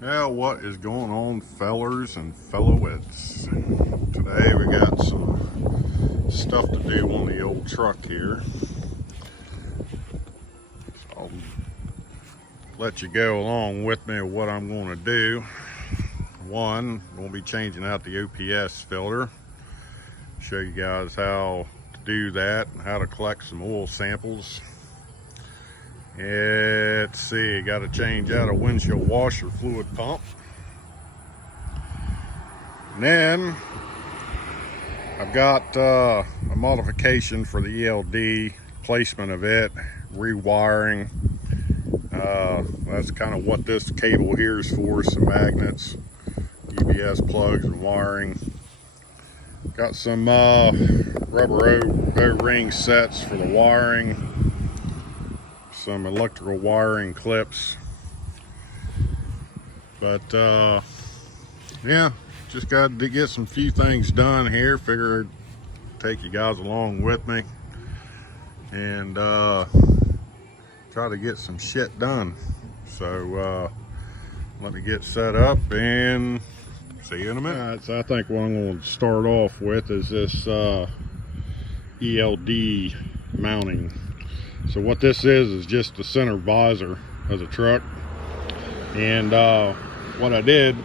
Yeah, what is going on, fellers and fellowettes? Today we got some stuff to do on the old truck here. I'll let you go along with me of what I'm going to do. One, I'm going to be changing out the OPS filter. Show you guys how to do that and how to collect some oil samples. Let's see, got to change out a windshield washer fluid pump. And then I've got a modification for the ELD, placement of it, rewiring. That's kind of what this cable here is for, some magnets, UPS plugs and wiring. Got some rubber O-ring sets for the wiring, some electrical wiring clips. But yeah, just got to get some few things done here. Figure I'd take you guys along with me and try to get some shit done. So let me get set up and see you in a minute. All right, so I think what I'm going to start off with is this ELD mounting. So what this is just the center visor of the truck. And what I did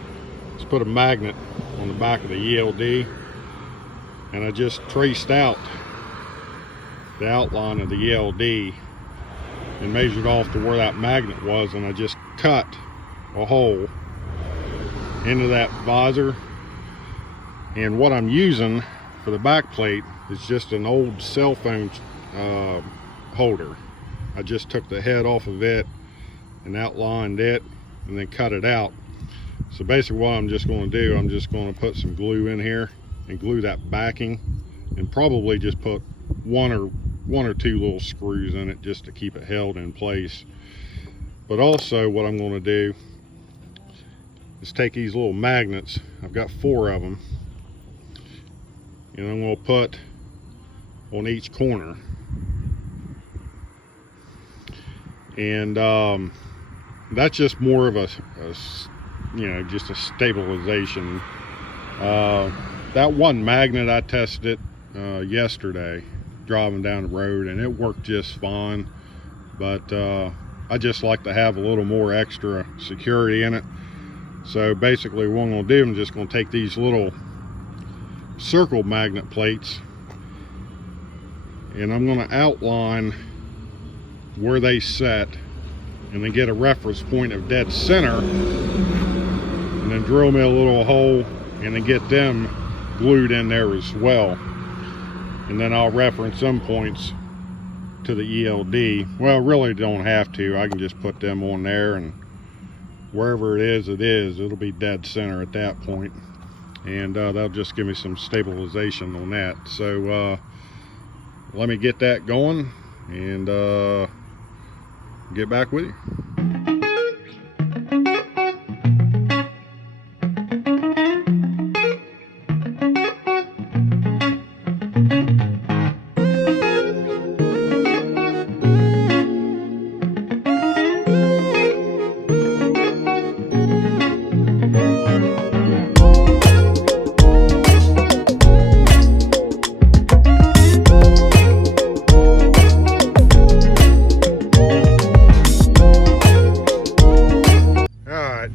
is put a magnet on the back of the ELD, and I just traced out the outline of the ELD and measured off to where that magnet was, and I just cut a hole into that visor. And what I'm using for the back plate is just an old cell phone holder. I just took the head off of it and outlined it and then cut it out. So basically what I'm just going to do, I'm just going to put some glue in here and glue that backing, and probably just put one or two little screws in it just to keep it held in place. But also what I'm going to do is take these little magnets, I've got 4 of them, and I'm going to put on each corner. And that's just more of a you know, just a stabilization. That one magnet, I tested it yesterday driving down the road, and it worked just fine. But I just like to have a little more extra security in it. So basically what I'm going to do, I'm just going to take these little circle magnet plates and I'm going to outline where they set, and then get a reference point of dead center, and then drill me a little hole and then get them glued in there as well. And then I'll reference some points to the ELD. Well, really don't have to. I can just put them on there, and wherever it is, it'll be dead center at that point. And that'll just give me some stabilization on that. So let me get that going and get back with you.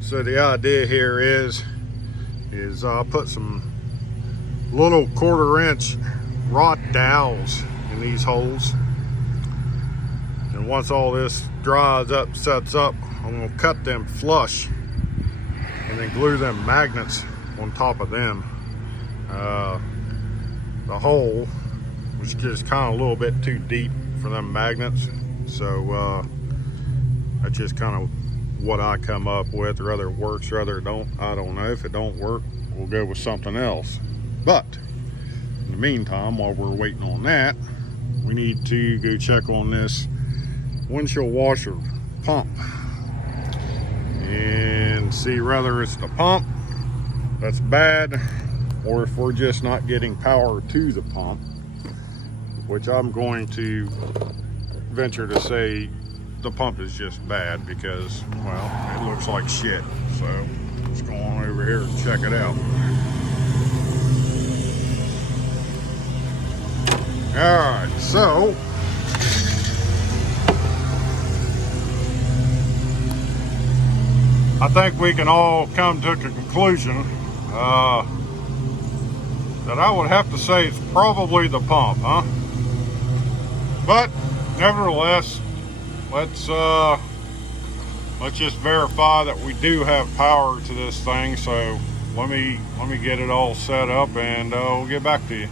So the idea here is I'll put some little 1/4 inch rod dowels in these holes, and once all this dries up, sets up, I'm going to cut them flush and then glue them magnets on top of them. The hole was just kind of a little bit too deep for them magnets, so that's just kind of what I come up with. Whether it works, whether it don't, I don't know. If it don't work, we'll go with something else. But in the meantime, while we're waiting on that, we need to go check on this windshield washer pump and see whether it's the pump that's bad, or if we're just not getting power to the pump, which I'm going to venture to say the pump is just bad because, well, it looks like shit. So let's go on over here and check it out. Alright, so I think we can all come to a conclusion that I would have to say it's probably the pump, huh? But nevertheless, let's just verify that we do have power to this thing. So let me get it all set up, and we'll get back to you.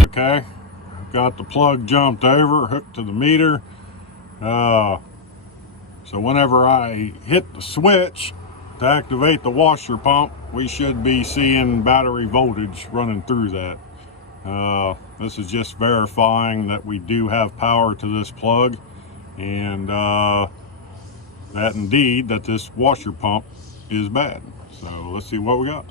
Okay, got the plug jumped over, hooked to the meter. So whenever I hit the switch to activate the washer pump, we should be seeing battery voltage running through that. This is just verifying that we do have power to this plug, and that indeed that this washer pump is bad. So let's see what we got.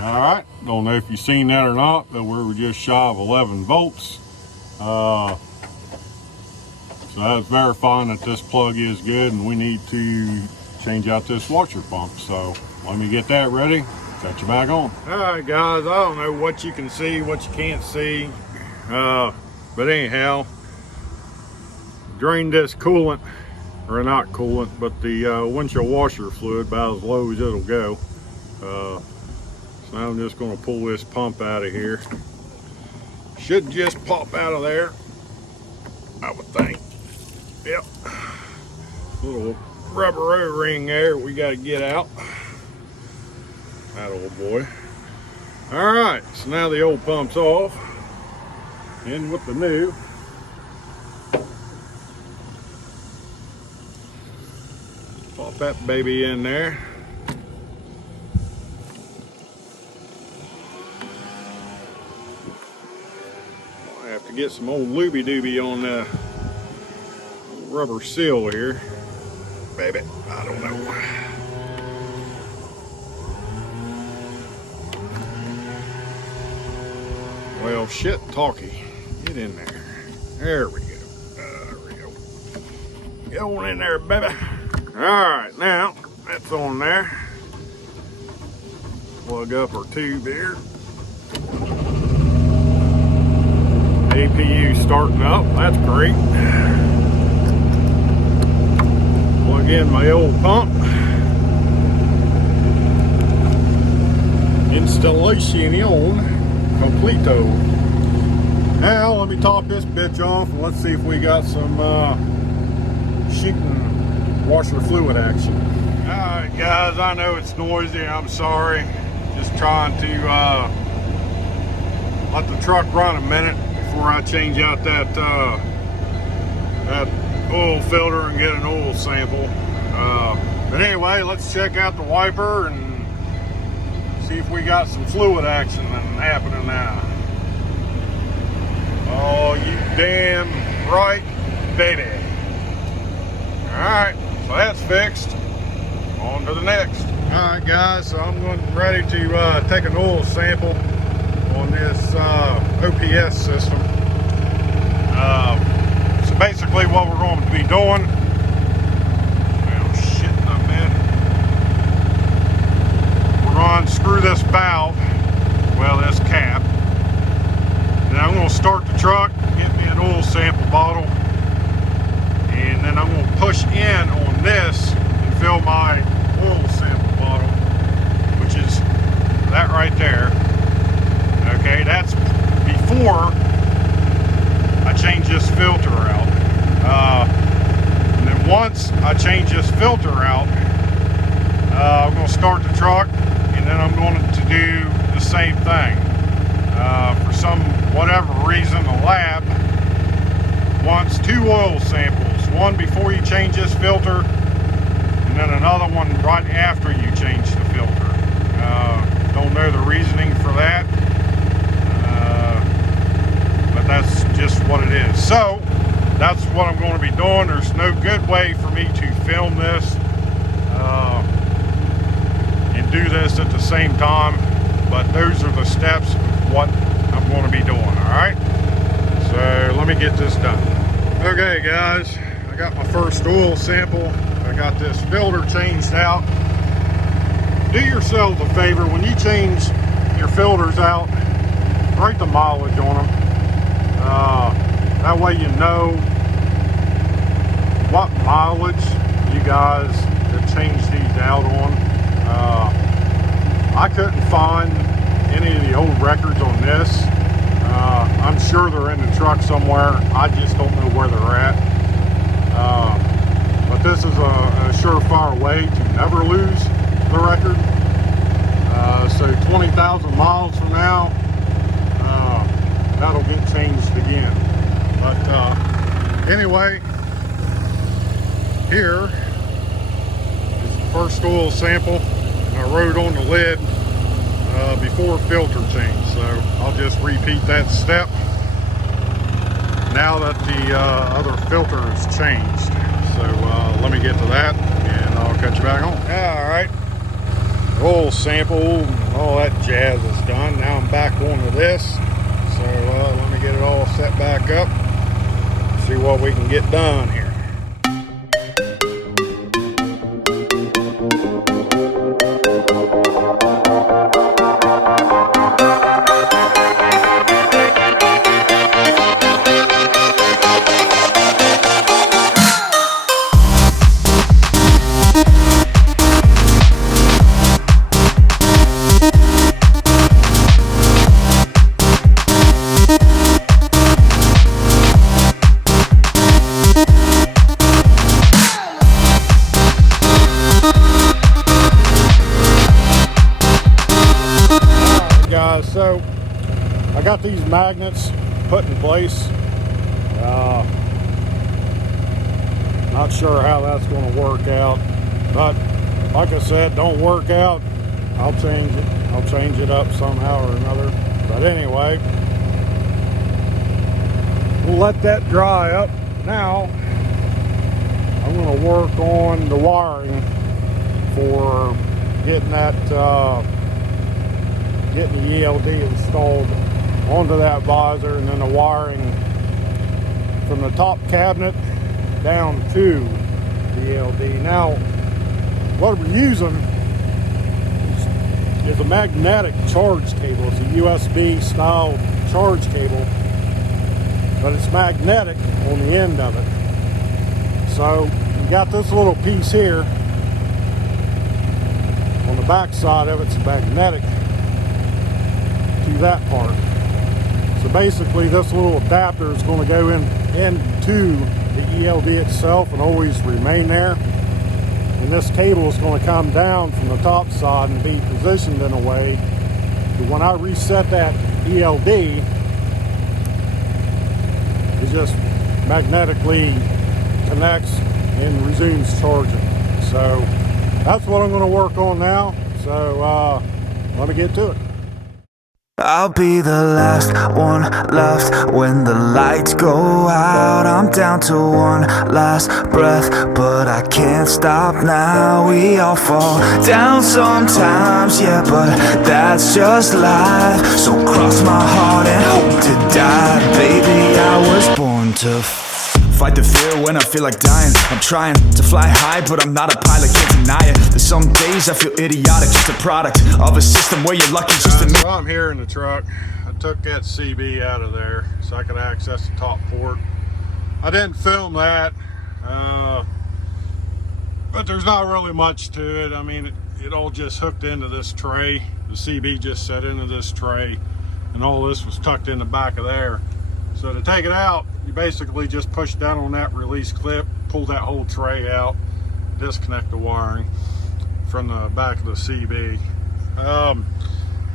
Alright, don't know if you've seen that or not, but we were just shy of 11 volts. So that's verifying that this plug is good, and we need to change out this washer pump. So let me get that ready, set you back on. Alright guys, I don't know what you can see, what you can't see. But anyhow, drained this coolant, or not coolant, but the windshield washer fluid about as low as it'll go. So now I'm just going to pull this pump out of here. Should just pop out of there, I would think. Yep. Little rubber O-ring there we got to get out. That old boy. Alright, so now the old pump's off. In with the new. Pop that baby in there. To get some old looby dooby on the rubber seal here. Maybe, I don't know. Well, shit, talkie, get in there. There we go. There we go. Get on in there, baby. All right, now that's on there. Plug up our tube here. APU starting up, that's great. Plug in my old pump. Installation completo. Now let me top this bitch off and let's see if we got some shooting washer fluid action. Alright guys, I know it's noisy, I'm sorry. Just trying to let the truck run a minute before I change out that that oil filter and get an oil sample. But anyway, let's check out the wiper and see if we got some fluid action happening now. Oh, you damn right, baby. Alright, so that's fixed. On to the next. Alright guys, so I'm ready to take an oil sample on this OPS system. So basically what we're going to be doing, oh shit, not bad. We're going to screw this valve, well this cap. Then I'm going to start the truck, get me an oil sample bottle, and then I'm going to push in on this and fill my oil sample bottle, which is that right there. Okay, that's before I change this filter out. truck, and then I'm going to do the same thing. For some whatever reason, the lab wants 2 oil samples, one before you change this filter and then another one right after you change the filter. Don't know the reasoning for that, but that's just what it is. So that's what I'm going to be doing. There's no good way for me to film this and do this at the same time, but those are the steps of what I'm going to be doing. Alright, so let me get this done. Okay guys, I got my first oil sample. I got this filter changed out. Do yourselves a favor, when you change your filters out, write the mileage on them. That way you know what mileage you guys have changed these out on. I couldn't find any of the old records on this. I'm sure they're in the truck somewhere. I just don't know where they're at. But this is a surefire way to never lose the record. So 20,000 miles from now, that'll get changed again. But anyway, here is the first oil sample. I wrote on the lid before filter change, so I'll just repeat that step now that the other filter is changed. So let me get to that and I'll cut you back on. Alright, oil sample and all that jazz is done. Now I'm back onto this, so let me get it all set back up, see what we can get done here. So I got these magnets put in place. Not sure how that's going to work out, but like I said, don't work out, I'll change it. I'll change it up somehow or another. But anyway, we'll let that dry up. Now I'm going to work on the wiring for getting that getting the ELD installed onto that visor, and then the wiring from the top cabinet down to the ELD. Now, what we're using is a magnetic charge cable. It's a USB style charge cable, but it's magnetic on the end of it. So you got this little piece here on the back side of it's magnetic to that part. So basically this little adapter is going to go into the ELD itself and always remain there, and this cable is going to come down from the top side and be positioned in a way that when I reset that ELD, it just magnetically connects and resumes charging. So that's what I'm going to work on now. So let me get to it. I'll be the last one left when the lights go out. I'm down to one last breath, but I can't stop now. We all fall down sometimes, yeah, but that's just life. So cross my heart and hope to die. Baby, I was born to fight the fear when I feel like dying. I'm trying to fly high, but I'm not a pilot, can't deny it. There's some days I feel idiotic, just a product of a system where you're lucky just to So I'm here in the truck. I took that CB out of there so I could access the top port. I didn't film that, but there's not really much to it. I mean, it all just hooked into this tray. The CB just set into this tray, and all this was tucked in the back of there. So to take it out, you basically just push down on that release clip, pull that whole tray out, disconnect the wiring. from the back of the CB.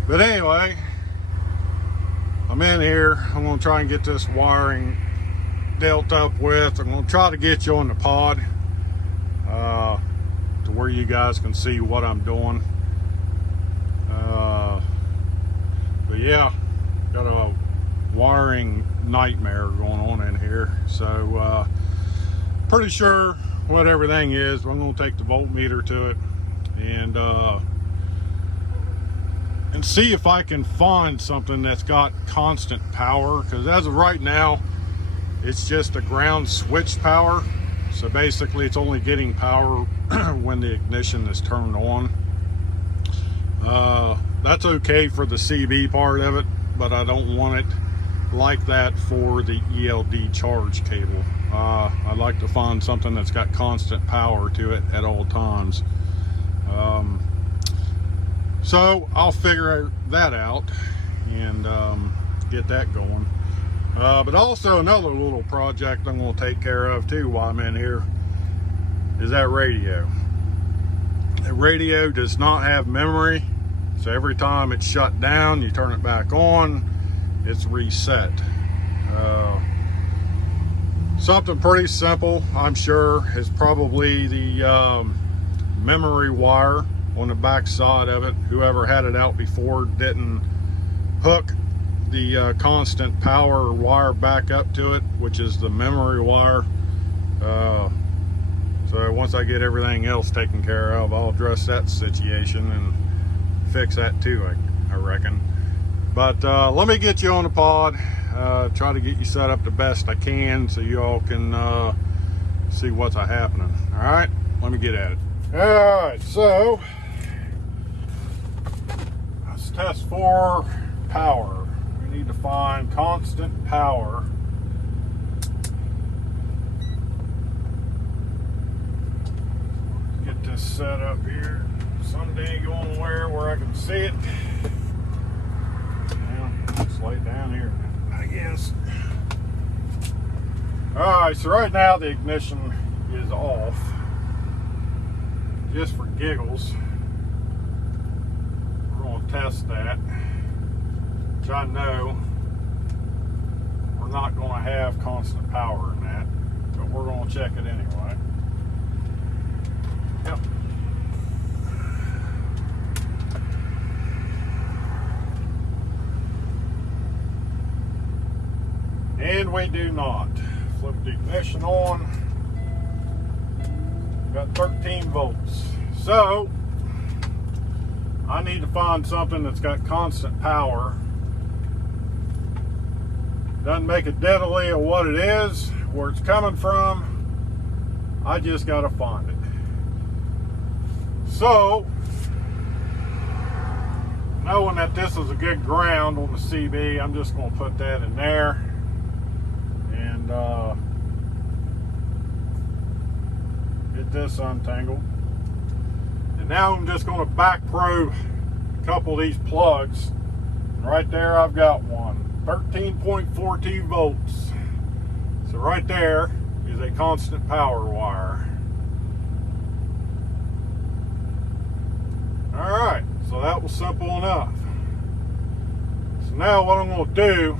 But anyway, I'm in here. I'm going to try and get this wiring dealt up with. I'm going to try to get you on the pod to where you guys can see what I'm doing. But yeah, got a wiring nightmare going on in here. So pretty sure what everything is. I'm going to take the voltmeter to it and see if I can find something that's got constant power, because as of right now it's just a ground switch power. So basically it's only getting power when the ignition is turned on. That's okay for the CB part of it, but I don't want it like that for the ELD charge cable. I'd like to find something that's got constant power to it at all times. So I'll figure that out and get that going. But also another little project I'm going to take care of too while I'm in here is that radio. The radio does not have memory, so every time it's shut down, you turn it back on, it's reset. Something pretty simple, I'm sure, is probably the memory wire on the back side of it. Whoever had it out before didn't hook the constant power wire back up to it, which is the memory wire. So once I get everything else taken care of, I'll address that situation and fix that too, I reckon. But let me get you on the pod, try to get you set up the best I can so you all can see what's happening. All right, let me get at it. All right, so let's test for power. We need to find constant power. Get this set up here. Some dang going where I can see it. Let's lay it down here, I guess. Alright, so right now the ignition is off. Just for giggles. We're going to test that. Which I know we're not going to have constant power in that. But we're going to check it anyway. Yep. And we do not. Flip the ignition on. Got 13 volts. So I need to find something that's got constant power. Doesn't make a diddly of what it is, where it's coming from. I just got to find it. So, knowing that this is a good ground on the CB, I'm just going to put that in there. And get this untangled. And now I'm just going to back probe a couple of these plugs. And right there I've got one. 13.42 volts. So right there is a constant power wire. Alright, so that was simple enough. So now what I'm going to do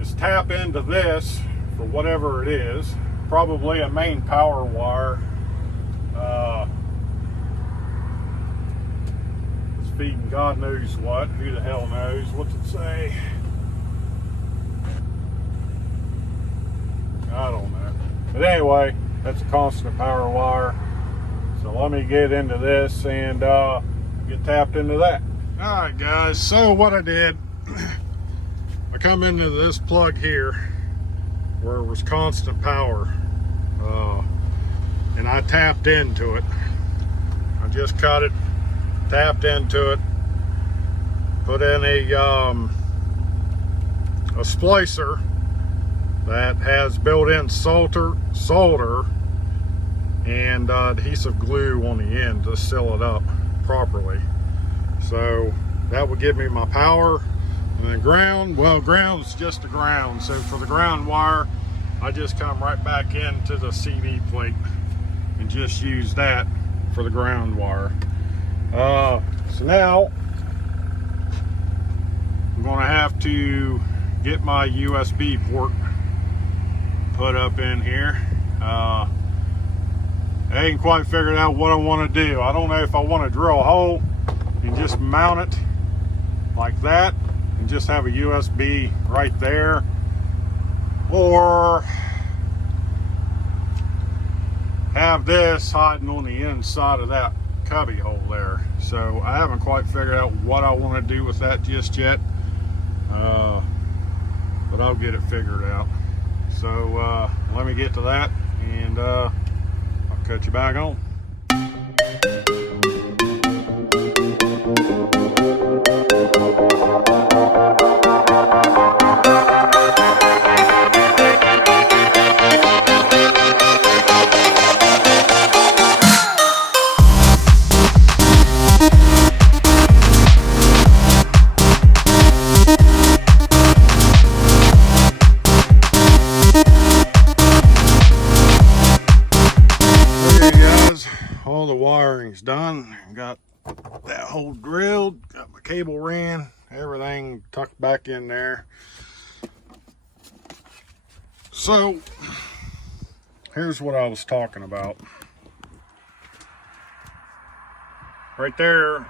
is tap into this for whatever it is. Probably a main power wire. It's feeding God knows what. Who the hell knows? What's it say? I don't know. But anyway, that's a constant power wire. So let me get into this and get tapped into that. Alright guys, so what I did, I come into this plug here where it was constant power, and I tapped into it. I just cut it, tapped into it, put in a splicer that has built-in solder and adhesive glue on the end to seal it up properly. So that would give me my power. And then ground, well, ground is just a ground. So for the ground wire, I just come right back into the CV plate and just use that for the ground wire. So now I'm gonna have to get my USB port put up in here. I ain't quite figured out what I want to do. I don't know if I want to drill a hole and just mount it like that and just have a USB right there, or have this hiding on the inside of that cubby hole there. So I haven't quite figured out what I want to do with that just yet, but I'll get it figured out. So let me get to that, and I'll cut you back on. All the wiring's done. Got that hole drilled, got my cable ran, everything tucked back in there. So here's what I was talking about. Right there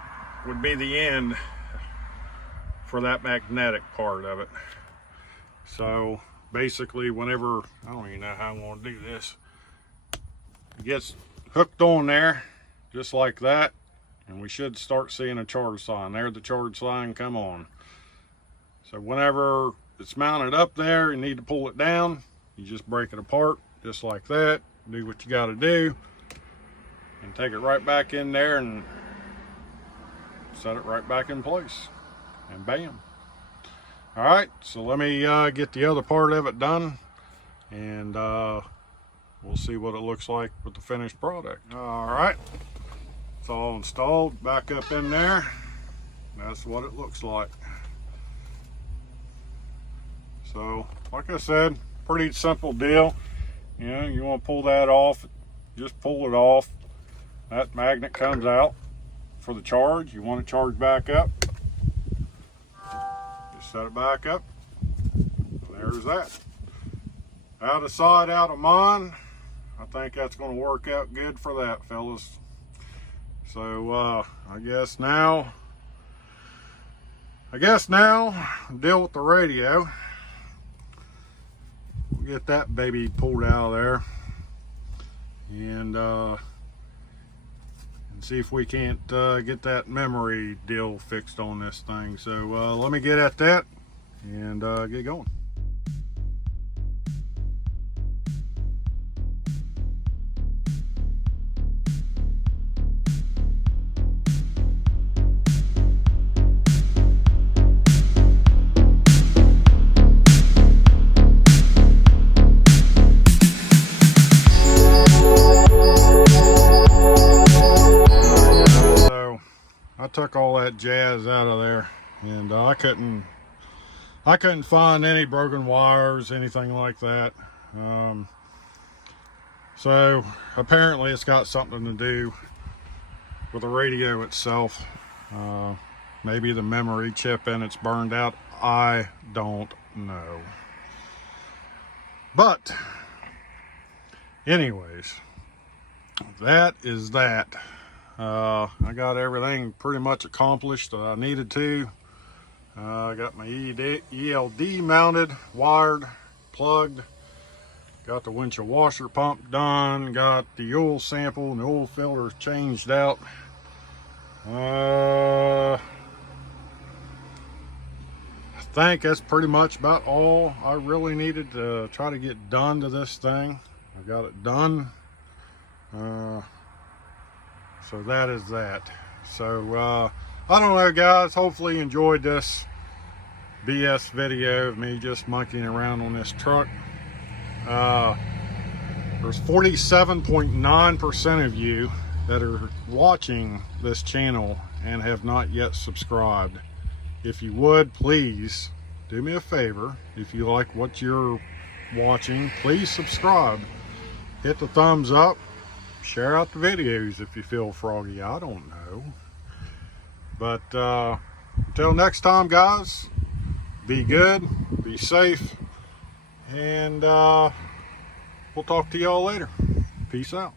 would be the end for that magnetic part of it. So basically, whenever, I don't even know how I'm going to do this, it gets hooked on there just like that, and we should start seeing a charge sign. There, the charge sign come on. So whenever it's mounted up there, you need to pull it down, you just break it apart just like that, do what you got to do, and take it right back in there and set it right back in place, and bam. All right, so let me get the other part of it done, and we'll see what it looks like with the finished product. All right, it's all installed back up in there. That's what it looks like. So, like I said, pretty simple deal. You know, you want to pull that off, just pull it off. That magnet comes out for the charge. You want to charge back up, just set it back up. There's that. Out of sight, out of mind. I think that's going to work out good for that, fellas. So I guess now deal with the radio. We'll get that baby pulled out of there, and see if we can't get that memory deal fixed on this thing. So let me get at that and get going. I took all that jazz out of there, and I couldn't find any broken wires, anything like that. So apparently it's got something to do with the radio itself. Maybe the memory chip in it's burned out. I don't know. But anyways, that is that. I got everything pretty much accomplished that I needed to. I got my ELD mounted, wired, plugged. Got the windshield washer pump done. Got the oil sample and the oil filter changed out. I think that's pretty much about all I really needed to try to get done to this thing. I got it done. So that is that. So I don't know, guys, hopefully you enjoyed this BS video of me just monkeying around on this truck. There's 47.9% of you that are watching this channel and have not yet subscribed. If you would, please do me a favor. If you like what you're watching, please subscribe. Hit the thumbs up. share out the videos if you feel froggy. I don't know. But until next time, guys, be good, be safe, and we'll talk to y'all later. Peace out.